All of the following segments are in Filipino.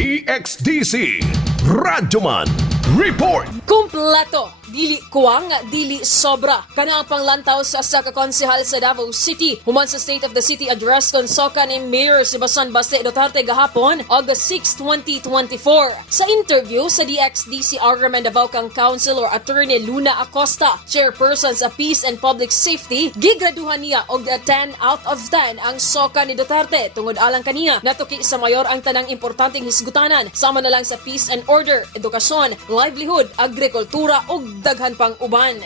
DXDC RadyoMaN Report. Kumpleto, dili kuwang, dili sobra. Kana ang panglantaw sa ka konsehal sa Davao City. Human sa State of the City Address kon Soca ni Mayor Sebastian Baste Ngadto gahapon, August 6, 2024. Sa interview sa DXDC RadyoMaN Davao kang Councilor Attorney Luna Acosta, Chairperson sa Peace and Public Safety, gigraduhan niya og 10 out of 10 ang Soca ni Duterte tungod alang kaniya. Natuki sa mayor ang tanang importanteng hisgutanan, sama na lang sa peace and order, edukasyon, livelihood, agrikultura ug daghan pang uban.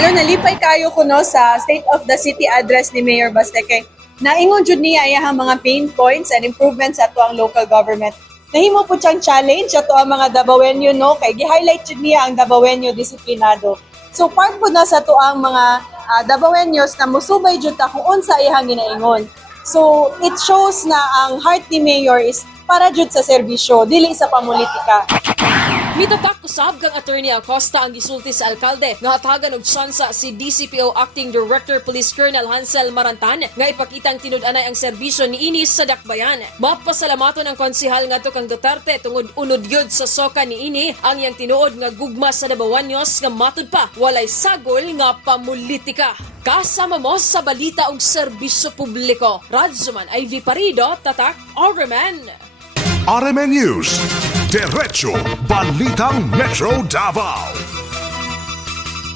Nalipay kayo kuno sa State of the City address ni Mayor Baste kay naingon jud niya iyang mga pain points and improvements sa ang local government. Nahimo po siyang challenge ato ang mga Dabawenyo no kay gi-highlight jud niya ang Dabawenyo disiplinado. So part po na sa ang mga Dabawenyos na musubay jud ta kung unsa iyang ginaingon. So it shows na ang heart ni Mayor is para jud sa serbisyo, dili sa pamulitika. Mitatak usab kang Attorney Acosta ang gisulti sa alkalde nga hatagan og tsansa si DCPO Acting Director Police Colonel Hansel Marantan nga ipakitang tinud-anay ang serbisyo niini sa dakbayan. Mapasalamaton ang konsehal ngadto kang Duterte tungod unod gyud sa Soca niini ang iyang tinuod nga gugma sa Dabawenyos nga matud pa walay sagol nga pamulitika. Kasama mo sa balita og serbisyo publiko. RadyoMaN Ivy Parido, tatak RadyoMaN. RadyoMaN News, Diretso Balitang Metro Davao.